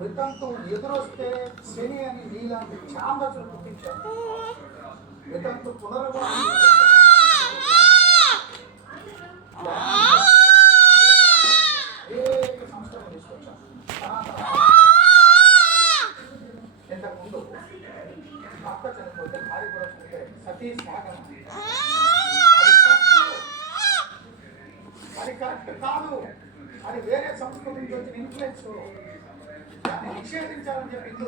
వితంతు ఎదురొస్తే శని అని నీలాంటి ఛాందసులు గుర్తించారు. వితంతు పునర్వాసం సంస్థలు తీసుకొచ్చారు. ఇంతకుముందు భర్త చనిపోతే భార్య కూడా చనిపోతే సతీ త్యాగం అది కరెక్ట్ కాదు. అది వేరే సంస్కృతి నుంచి వచ్చిన ఇన్ఫ్లుయెన్స్. దాన్ని నిషేధించాలని చెప్పి హిందూ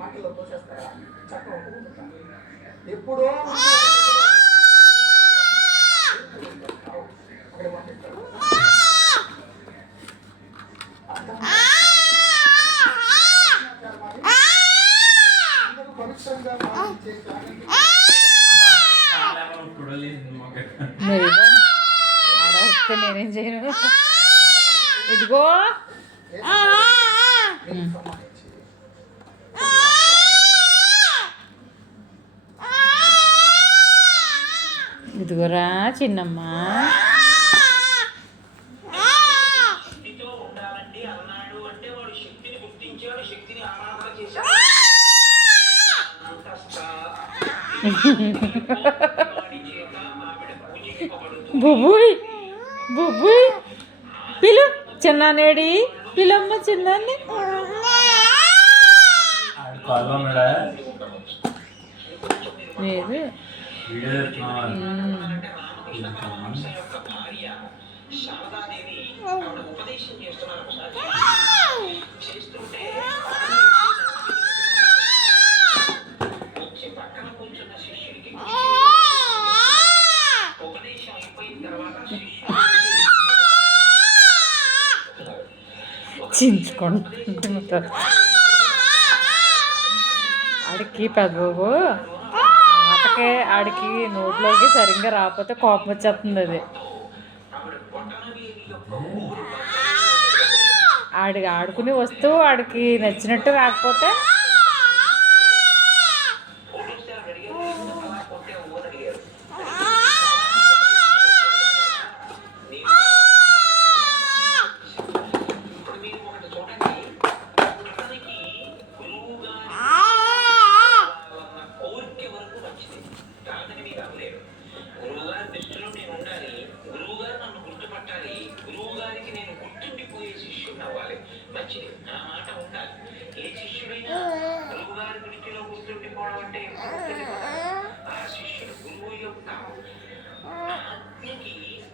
మాటల్లో తోసేస్తారా? చట్టం ఒప్పుకుంటున్నారు. ఎప్పుడో అక్కడ పంపిస్తారు. అందరూ పవిత్రంగా భావించే నేనేం చేయను. ఇదిగో ఇదిగోరా చిన్నమ్మ. బుబ్బుయ్ బుబ్బుయ్ పిలు చిన్నానేడి పిలమ్మ చిన్నాన్ని. లేదు చించుకుంటా ఆడికి పెద్దబాబు ఆటకే ఆడికి నోట్లోకి సరిగ్గా రాకపోతే కోపం వచ్చేస్తుంది. అది ఆడుకుని వస్తూ ఆడికి నచ్చినట్టు రాకపోతే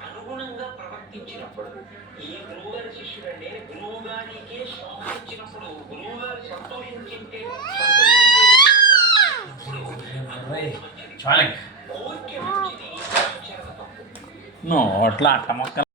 అనుగుణంగా ప్రవర్తించినప్పుడు ఈ గురువుగారి శిష్యుడంటే గురువుగారికే శోభించినప్పుడు గురువుగారు సంతోషించింటే నోట్ల అట్ట మొక్క